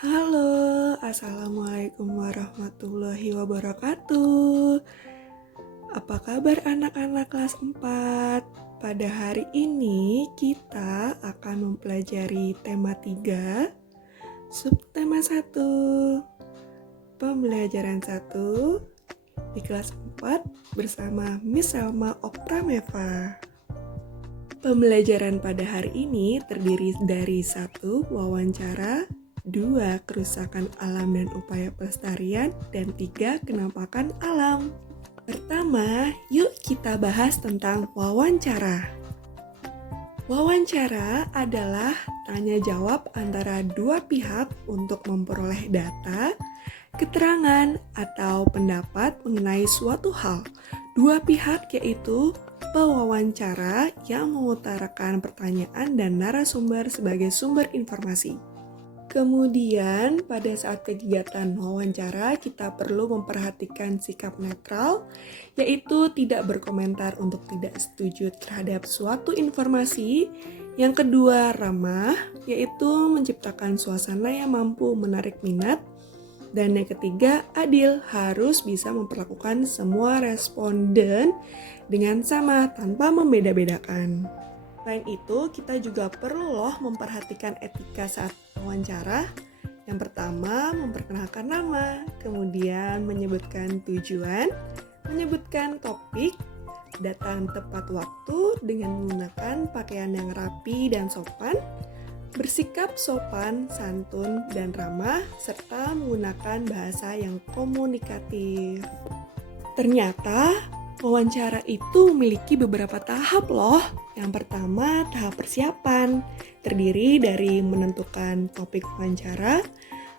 Halo, Assalamualaikum warahmatullahi wabarakatuh. Apa kabar anak-anak kelas 4? Pada hari ini kita akan mempelajari tema 3, subtema 1, pembelajaran 1 di kelas 4 bersama Miss Selma Oktameva. Pembelajaran pada hari ini terdiri dari 1. Wawancara, 2. Kerusakan alam dan upaya pelestarian, dan 3. Kenampakan alam. Pertama, yuk kita bahas tentang wawancara. Wawancara adalah tanya jawab antara dua pihak untuk memperoleh data, keterangan, atau pendapat mengenai suatu hal. Dua pihak yaitu pewawancara yang mengutarakan pertanyaan dan narasumber sebagai sumber informasi. Kemudian, pada saat kegiatan wawancara, kita perlu memperhatikan sikap netral, yaitu tidak berkomentar untuk tidak setuju terhadap suatu informasi. Yang kedua, ramah, yaitu menciptakan suasana yang mampu menarik minat. Dan yang ketiga, adil, harus bisa memperlakukan semua responden dengan sama tanpa membeda-bedakan. Selain itu, kita juga perlu memperhatikan etika saat wawancara. Yang pertama, memperkenalkan nama, kemudian menyebutkan tujuan, menyebutkan topik, datang tepat waktu dengan menggunakan pakaian yang rapi dan sopan, bersikap sopan, santun, dan ramah, serta menggunakan bahasa yang komunikatif. Ternyata, wawancara itu memiliki beberapa tahap loh. Yang pertama, tahap persiapan, terdiri dari menentukan topik wawancara,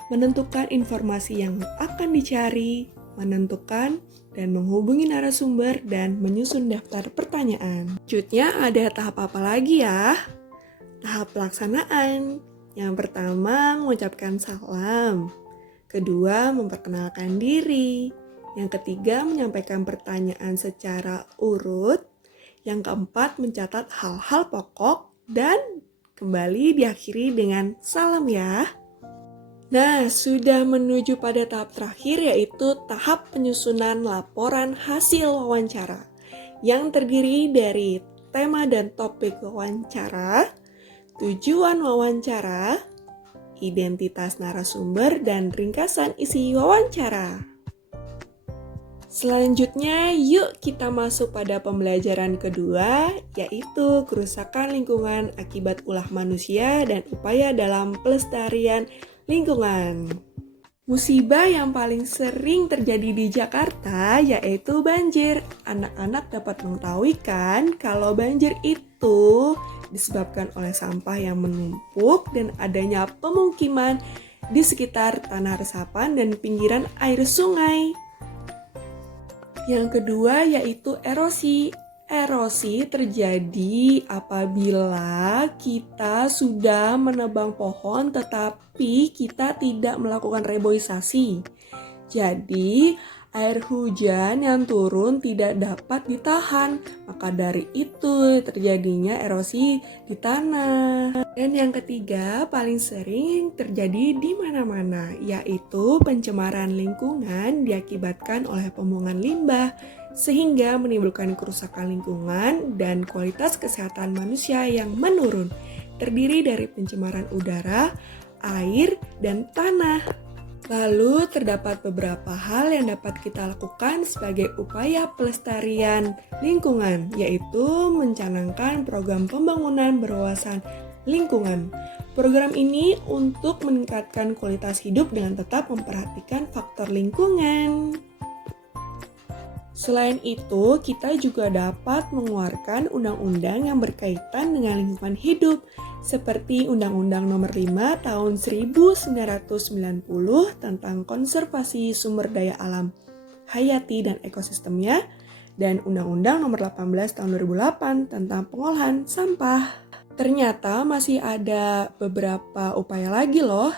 menentukan informasi yang akan dicari, menentukan dan menghubungi narasumber, dan menyusun daftar pertanyaan. Selanjutnya ada tahap apa lagi ya? Tahap pelaksanaan. Yang pertama, mengucapkan salam. Kedua, memperkenalkan diri. Yang ketiga, menyampaikan pertanyaan secara urut. Yang keempat, mencatat hal-hal pokok. Dan kembali diakhiri dengan salam ya. Nah, sudah menuju pada tahap terakhir, yaitu tahap penyusunan laporan hasil wawancara, yang terdiri dari tema dan topik wawancara, tujuan wawancara, identitas narasumber, dan ringkasan isi wawancara. Selanjutnya, yuk kita masuk pada pembelajaran kedua, yaitu kerusakan lingkungan akibat ulah manusia dan upaya dalam pelestarian lingkungan. Musibah yang paling sering terjadi di Jakarta yaitu banjir. Anak-anak dapat mengetahui kan kalau banjir itu disebabkan oleh sampah yang menumpuk dan adanya pemukiman di sekitar tanah resapan dan pinggiran air sungai. Yang kedua yaitu erosi. Erosi terjadi apabila kita sudah menebang pohon tetapi kita tidak melakukan reboisasi. Jadi, air hujan yang turun tidak dapat ditahan, maka dari itu terjadinya erosi di tanah. Dan yang ketiga, paling sering terjadi di mana-mana, yaitu pencemaran lingkungan diakibatkan oleh pembuangan limbah, sehingga menimbulkan kerusakan lingkungan dan kualitas kesehatan manusia yang menurun, terdiri dari pencemaran udara, air, dan tanah. Lalu terdapat beberapa hal yang dapat kita lakukan sebagai upaya pelestarian lingkungan, yaitu mencanangkan program pembangunan berwawasan lingkungan. Program ini untuk meningkatkan kualitas hidup dengan tetap memperhatikan faktor lingkungan. Selain itu, kita juga dapat mengeluarkan undang-undang yang berkaitan dengan lingkungan hidup, seperti Undang-Undang Nomor 5 Tahun 1990 tentang konservasi sumber daya alam hayati dan ekosistemnya, dan Undang-Undang Nomor 18 Tahun 2008 tentang pengolahan sampah. Ternyata masih ada beberapa upaya lagi loh,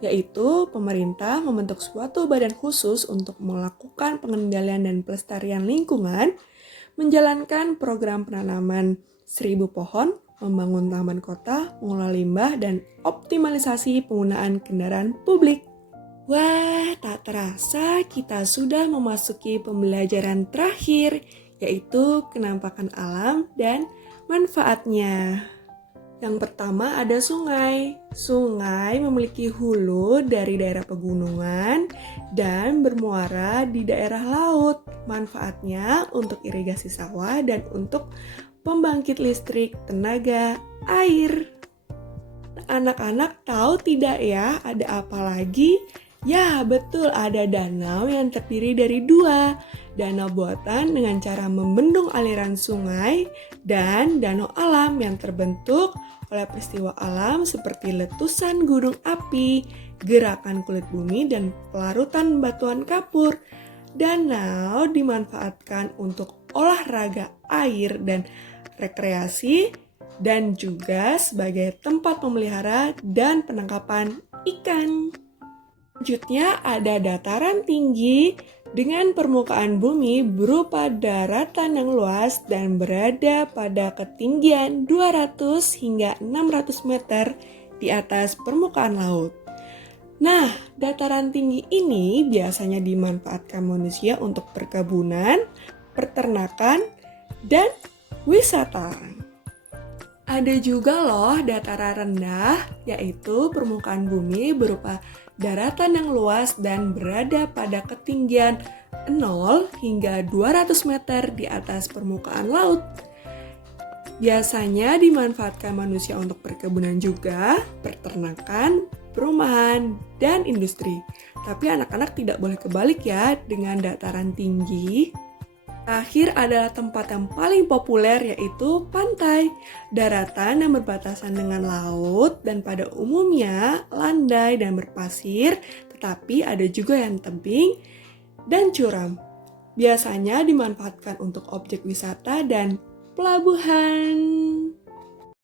yaitu pemerintah membentuk suatu badan khusus untuk melakukan pengendalian dan pelestarian lingkungan, menjalankan program penanaman 1000 pohon, membangun taman kota, mengelola limbah, dan optimalisasi penggunaan kendaraan publik. Wah, tak terasa kita sudah memasuki pembelajaran terakhir, yaitu kenampakan alam dan manfaatnya. Yang pertama ada sungai. Sungai memiliki hulu dari daerah pegunungan dan bermuara di daerah laut. Manfaatnya untuk irigasi sawah dan untuk pembangkit listrik tenaga air. Anak-anak tahu tidak ya ada apa lagi? Ya, betul, ada danau yang terdiri dari dua. Danau buatan dengan cara membendung aliran sungai dan danau alam yang terbentuk oleh peristiwa alam seperti letusan gunung api, gerakan kulit bumi, dan pelarutan batuan kapur. Danau dimanfaatkan untuk olahraga air dan rekreasi dan juga sebagai tempat memelihara dan penangkapan ikan. Selanjutnya ada dataran tinggi dengan permukaan bumi berupa daratan yang luas dan berada pada ketinggian 200 hingga 600 meter di atas permukaan laut. Nah, dataran tinggi ini biasanya dimanfaatkan manusia untuk perkebunan, peternakan, dan wisata. Ada juga loh dataran rendah, yaitu permukaan bumi berupa daratan yang luas dan berada pada ketinggian 0 hingga 200 meter di atas permukaan laut. Biasanya dimanfaatkan manusia untuk perkebunan juga, peternakan, perumahan, dan industri. Tapi anak-anak tidak boleh kebalik ya dengan dataran tinggi. Akhir adalah tempat yang paling populer yaitu pantai, daratan yang berbatasan dengan laut dan pada umumnya landai dan berpasir, tetapi ada juga yang tebing dan curam. Biasanya dimanfaatkan untuk objek wisata dan pelabuhan.